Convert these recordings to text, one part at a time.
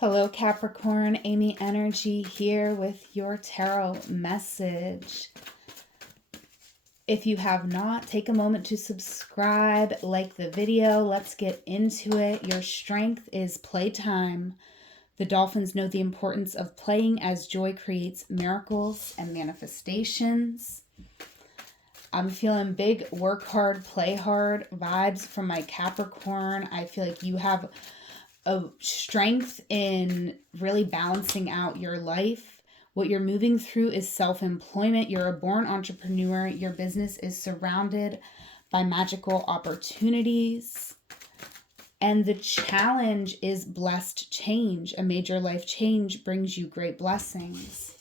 Hello, Capricorn. Amy Energy here with your tarot message. If you have not, take a moment to subscribe, like the video. Let's get into it. Your strength is playtime. The dolphins know the importance of playing as joy creates miracles and manifestations. I'm feeling big work hard, play hard vibes from my Capricorn. I feel like you have a strength in really balancing out your life. What you're moving through is self-employment. You're a born entrepreneur. Your business is surrounded by magical opportunities. And the challenge is blessed change. A major life change brings you great blessings.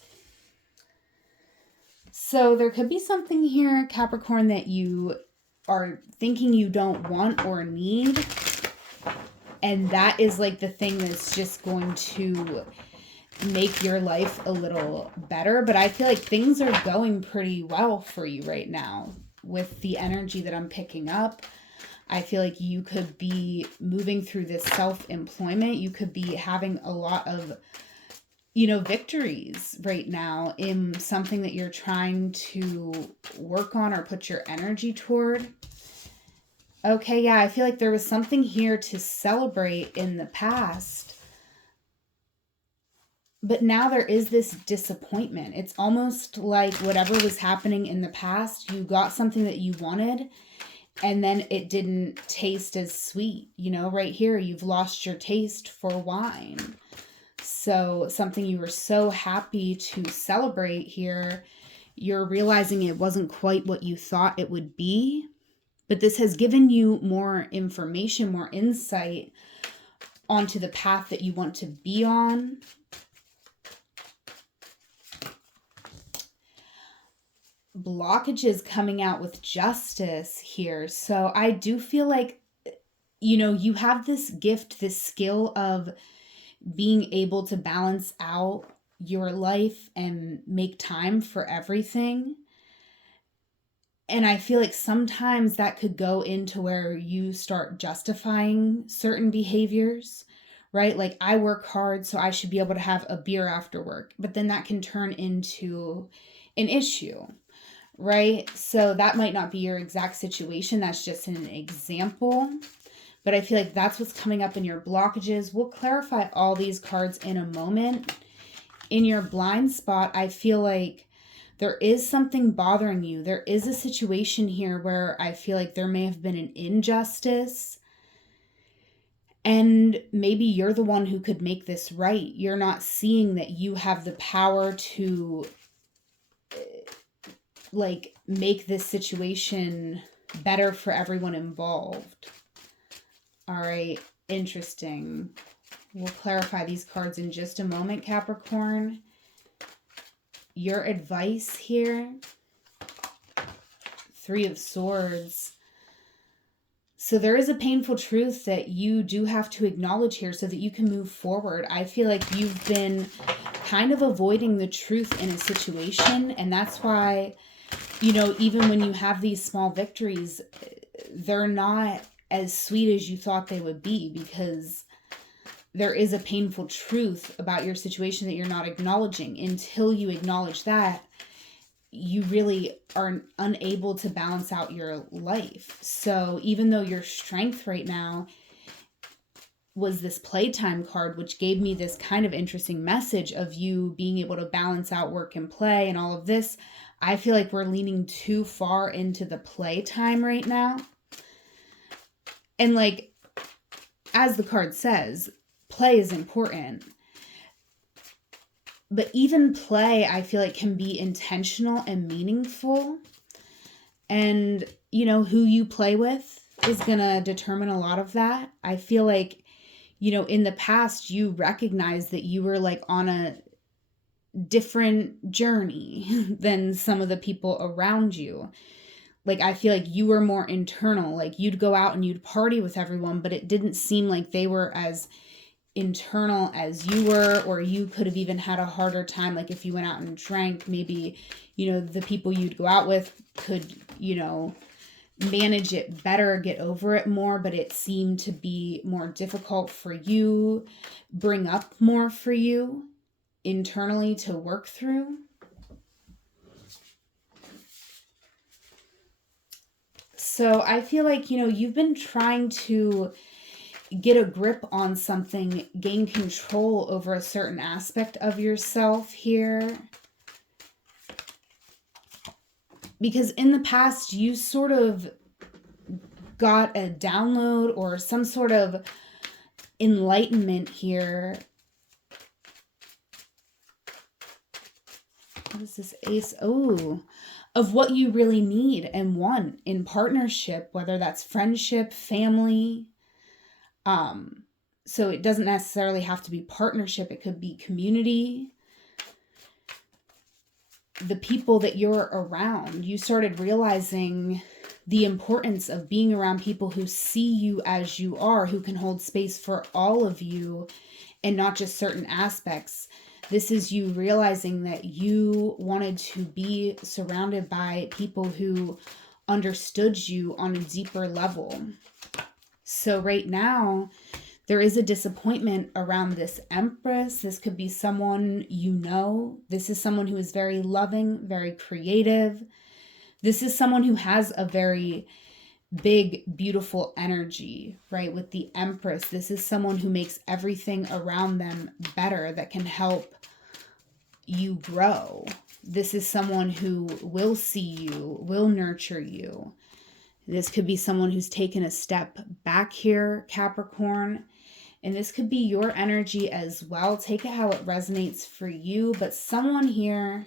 So there could be something here, Capricorn, that you are thinking you don't want or need. And that is like the thing that's just going to make your life a little better. But I feel like things are going pretty well for you right now with the energy that I'm picking up. I feel like you could be moving through this self-employment. You could be having a lot of, victories right now in something that you're trying to work on or put your energy toward. Okay, yeah, I feel like there was something here to celebrate in the past. But now there is this disappointment. It's almost like whatever was happening in the past, you got something that you wanted, and then it didn't taste as sweet. Right here, you've lost your taste for wine. So something you were so happy to celebrate here, you're realizing it wasn't quite what you thought it would be. But this has given you more information, more insight onto the path that you want to be on. Blockages coming out with justice here. So I do feel like, you have this gift, this skill of being able to balance out your life and make time for everything. And I feel like sometimes that could go into where you start justifying certain behaviors, right? Like, I work hard, so I should be able to have a beer after work. But then that can turn into an issue, right? So that might not be your exact situation. That's just an example. But I feel like that's what's coming up in your blockages. We'll clarify all these cards in a moment. In your blind spot, I feel like there is something bothering you. There is a situation here where I feel like there may have been an injustice. And maybe you're the one who could make this right. You're not seeing that you have the power to make this situation better for everyone involved. All right, interesting. We'll clarify these cards in just a moment, Capricorn. Your advice here, Three of Swords. So there is a painful truth that you do have to acknowledge here so that you can move forward. I feel like you've been kind of avoiding the truth in a situation, and that's why, even when you have these small victories, they're not as sweet as you thought they would be, because there is a painful truth about your situation that you're not acknowledging. Until you acknowledge that, you really are unable to balance out your life. So even though your strength right now was this playtime card, which gave me this kind of interesting message of you being able to balance out work and play and all of this, I feel like we're leaning too far into the playtime right now. And as the card says, play is important. But even play, I feel like, can be intentional and meaningful. And, who you play with is going to determine a lot of that. I feel like, in the past, you recognized that you were on a different journey than some of the people around you. I feel like you were more internal. You'd go out and you'd party with everyone, but it didn't seem like they were as internal as you were, or you could have even had a harder time. If you went out and drank, maybe, the people you'd go out with could, manage it better, get over it more, but it seemed to be more difficult for you, bring up more for you internally to work through. So I feel like, you've been trying to get a grip on something, gain control over a certain aspect of yourself here. Because in the past, you sort of got a download or some sort of enlightenment here. What is this ace? Oh, of what you really need and want in partnership, whether that's friendship, family. So it doesn't necessarily have to be partnership. It could be community. The people that you're around, you started realizing the importance of being around people who see you as you are, who can hold space for all of you and not just certain aspects. This is you realizing that you wanted to be surrounded by people who understood you on a deeper level. So right now, there is a disappointment around this Empress. This could be someone you know. This is someone who is very loving, very creative. This is someone who has a very big, beautiful energy, right? With the Empress, this is someone who makes everything around them better, that can help you grow. This is someone who will see you, will nurture you. This could be someone who's taken a step back here, Capricorn. And this could be your energy as well. Take it how it resonates for you. But someone here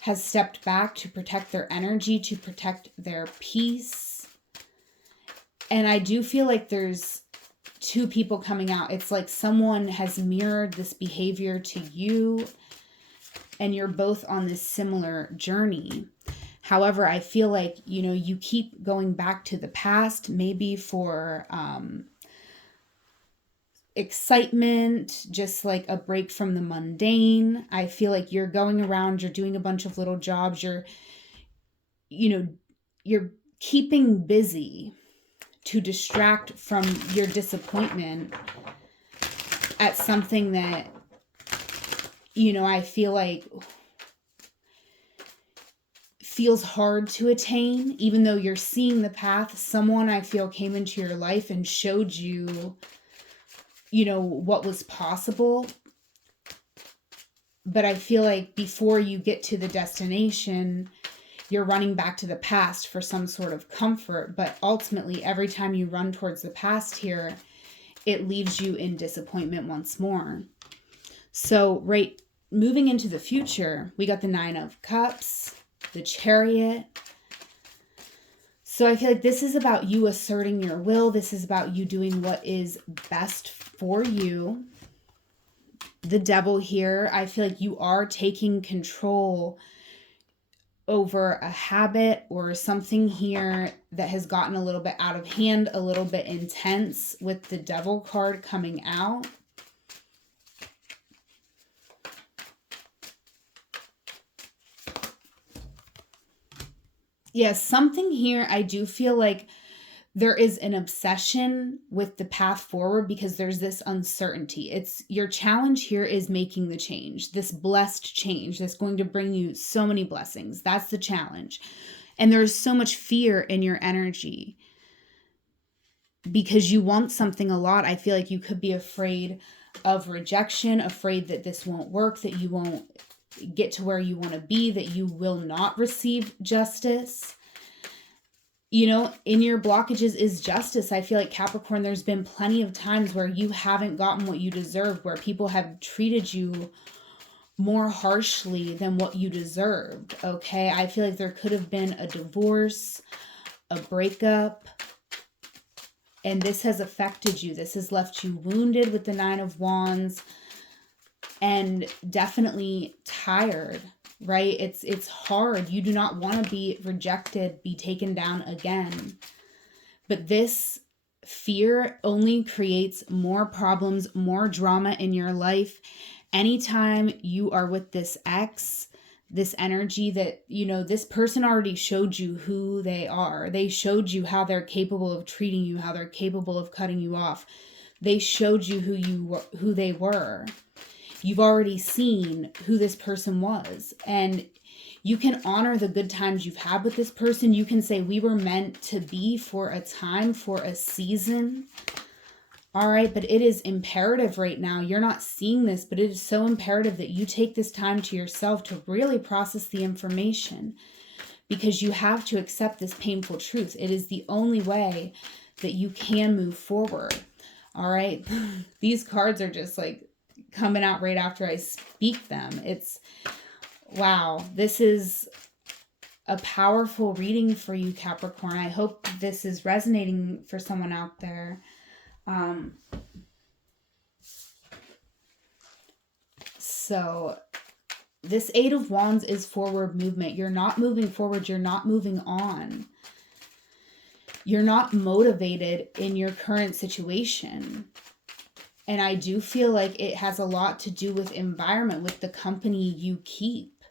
has stepped back to protect their energy, to protect their peace. And I do feel like there's two people coming out. It's like someone has mirrored this behavior to you, and you're both on this similar journey. However, I feel like, you keep going back to the past, maybe for excitement, just like a break from the mundane. I feel like you're going around, you're doing a bunch of little jobs, you're keeping busy to distract from your disappointment at something that, I feel like feels hard to attain, even though you're seeing the path. Someone, I feel, came into your life and showed you, what was possible. But I feel like before you get to the destination, you're running back to the past for some sort of comfort. But ultimately, every time you run towards the past here, it leaves you in disappointment once more. So, moving into the future, we got the 9 of Cups, the Chariot. So I feel like this is about you asserting your will. This is about you doing what is best for you. The Devil here, I feel like you are taking control over a habit or something here that has gotten a little bit out of hand, a little bit intense, with the Devil card coming out. Yes, something here, I do feel like there is an obsession with the path forward because there's this uncertainty. It's your challenge here is making the change, this blessed change that's going to bring you so many blessings. That's the challenge. And there's so much fear in your energy because you want something a lot. I feel like you could be afraid of rejection, afraid that this won't work, that you won't get to where you want to be, that you will not receive justice. In your blockages is justice. I feel like, Capricorn, there's been plenty of times where you haven't gotten what you deserved, where people have treated you more harshly than what you deserved. Okay. I feel like there could have been a divorce, a breakup, and this has affected you. This has left you wounded with the 9 of Wands. And definitely tired, right? It's hard. You do not want to be rejected, be taken down again. But this fear only creates more problems, more drama in your life. Anytime you are with this ex, this energy that, this person already showed you who they are. They showed you how they're capable of treating you, how they're capable of cutting you off. They showed you who they were. You've already seen who this person was. And you can honor the good times you've had with this person. You can say, we were meant to be for a time, for a season. All right, but it is imperative right now. You're not seeing this, but it is so imperative that you take this time to yourself to really process the information, because you have to accept this painful truth. It is the only way that you can move forward. All right, these cards are just like coming out right after I speak them. It's, wow, this is a powerful reading for you, Capricorn. I hope this is resonating for someone out there. So this Eight of Wands is forward movement. You're not moving forward. You're not moving on. You're not motivated in your current situation. And I do feel like it has a lot to do with environment, with the company you keep.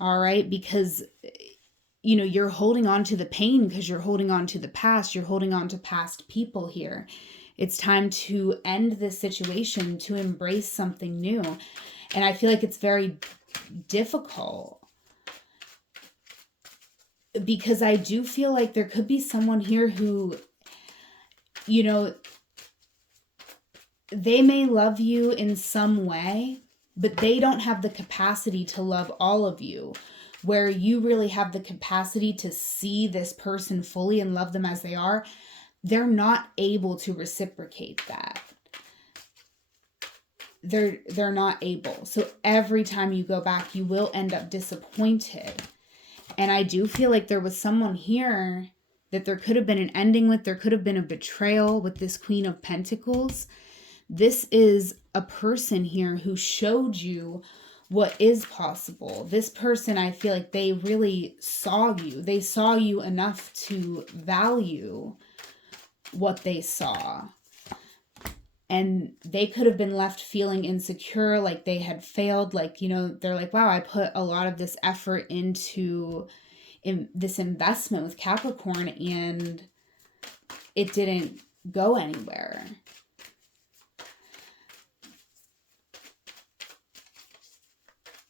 All right. Because, you're holding on to the pain because you're holding on to the past. You're holding on to past people here. It's time to end this situation, to embrace something new. And I feel like it's very difficult, because I do feel like there could be someone here who, they may love you in some way, but they don't have the capacity to love all of you, where you really have the capacity to see this person fully and love them as they are. They're not able to reciprocate that. They're not able. So every time you go back, you will end up disappointed. And I do feel like there was someone here that there could have been an ending with. There could have been a betrayal with this Queen of Pentacles. This is a person here who showed you what is possible. This person, I feel like they really saw you. They saw you enough to value what they saw. And they could have been left feeling insecure, like they had failed. Like, they're like, wow, I put a lot of this effort into this investment with Capricorn and it didn't go anywhere.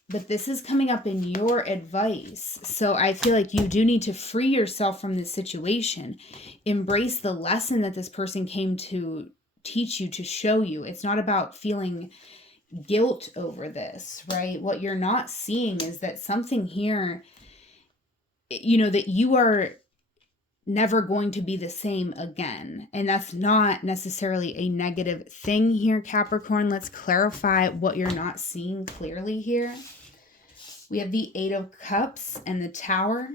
But this is coming up in your advice. So I feel like you do need to free yourself from this situation. Embrace the lesson that this person came to teach you, to show you. It's not about feeling guilt over this, right? What you're not seeing is that something here, that you are never going to be the same again. And that's not necessarily a negative thing here, Capricorn. Let's clarify what you're not seeing clearly here. We have the Eight of Cups and the Tower.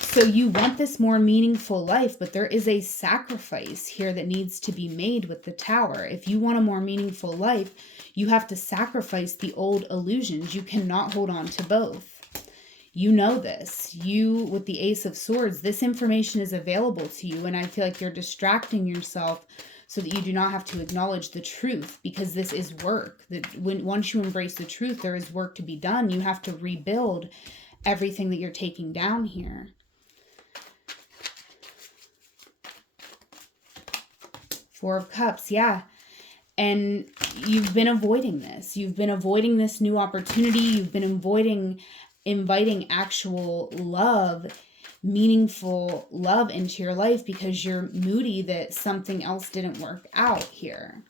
So you want this more meaningful life, but there is a sacrifice here that needs to be made with the Tower. If you want a more meaningful life, you have to sacrifice the old illusions. You cannot hold on to both. You know this. You, with the Ace of Swords, this information is available to you, and I feel like you're distracting yourself so that you do not have to acknowledge the truth, because this is work. Once you embrace the truth, there is work to be done. You have to rebuild everything that you're taking down here. Four of Cups, yeah. And you've been avoiding this. You've been avoiding this new opportunity. You've been inviting actual love, meaningful love into your life, because you're moody that something else didn't work out here.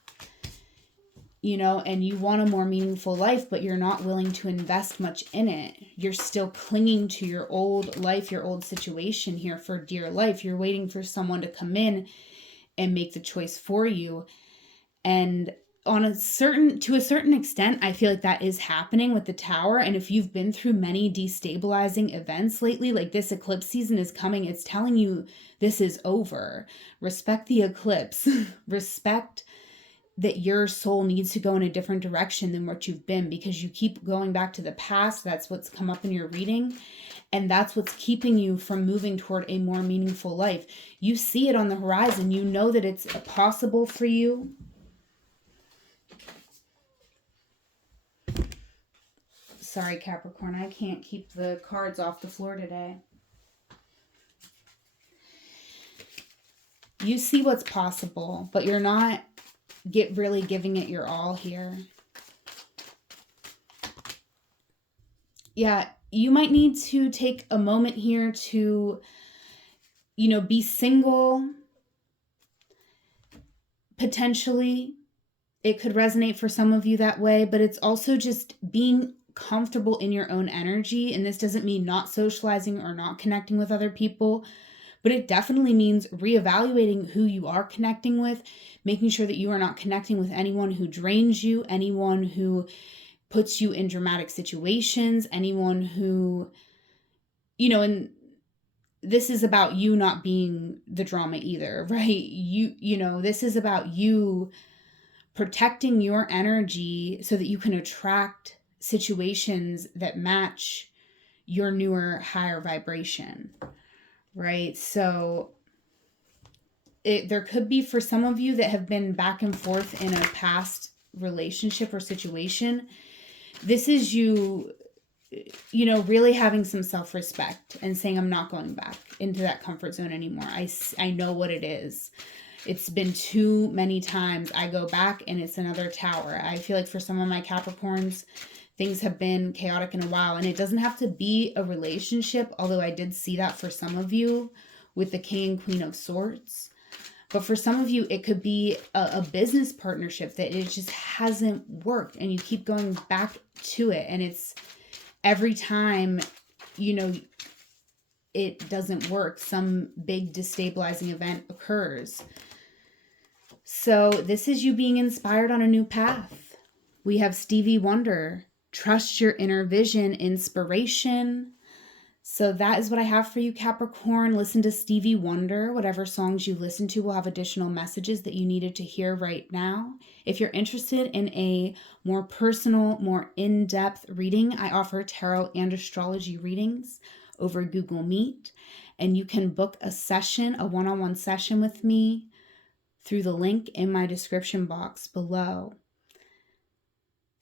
And you want a more meaningful life, but you're not willing to invest much in it. You're still clinging to your old life, your old situation here for dear life. You're waiting for someone to come in and make the choice for you. And to a certain extent, I feel like that is happening with the Tower. And if you've been through many destabilizing events lately, like this eclipse season is coming, it's telling you this is over. Respect the eclipse. Respect that your soul needs to go in a different direction than what you've been, because you keep going back to the past. That's what's come up in your reading. And that's what's keeping you from moving toward a more meaningful life. You see it on the horizon. You know that it's possible for you. Sorry, Capricorn, I can't keep the cards off the floor today. You see what's possible, but you're not really giving it your all here. Yeah, you might need to take a moment here to, be single. Potentially, it could resonate for some of you that way, but it's also just being comfortable in your own energy. And this doesn't mean not socializing or not connecting with other people, but it definitely means reevaluating who you are connecting with, making sure that you are not connecting with anyone who drains you, anyone who puts you in dramatic situations, anyone who, and this is about you not being the drama either, right? This is about you protecting your energy so that you can attract situations that match your newer, higher vibration, right? So there could be, for some of you that have been back and forth in a past relationship or situation, this is you, really having some self-respect and saying, I'm not going back into that comfort zone anymore. I know what it is. It's been too many times. I go back and it's another tower. I feel like for some of my Capricorns, things have been chaotic in a while. And it doesn't have to be a relationship, although I did see that for some of you with the King and Queen of Swords. But for some of you, it could be a business partnership that it just hasn't worked. And you keep going back to it. And it's every time, it doesn't work, some big destabilizing event occurs. So this is you being inspired on a new path. We have Stevie Wonder, trust your inner vision, inspiration. So that is what I have for you, Capricorn. Listen to Stevie Wonder. Whatever songs you listen to will have additional messages that you needed to hear right now. If you're interested in a more personal, more in-depth reading, I offer tarot and astrology readings over Google Meet. And you can book a session, a one-on-one session with me through the link in my description box below.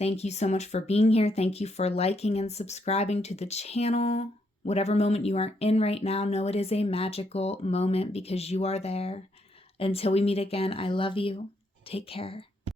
Thank you so much for being here. Thank you for liking and subscribing to the channel. Whatever moment you are in right now, know it is a magical moment because you are there. Until we meet again, I love you. Take care.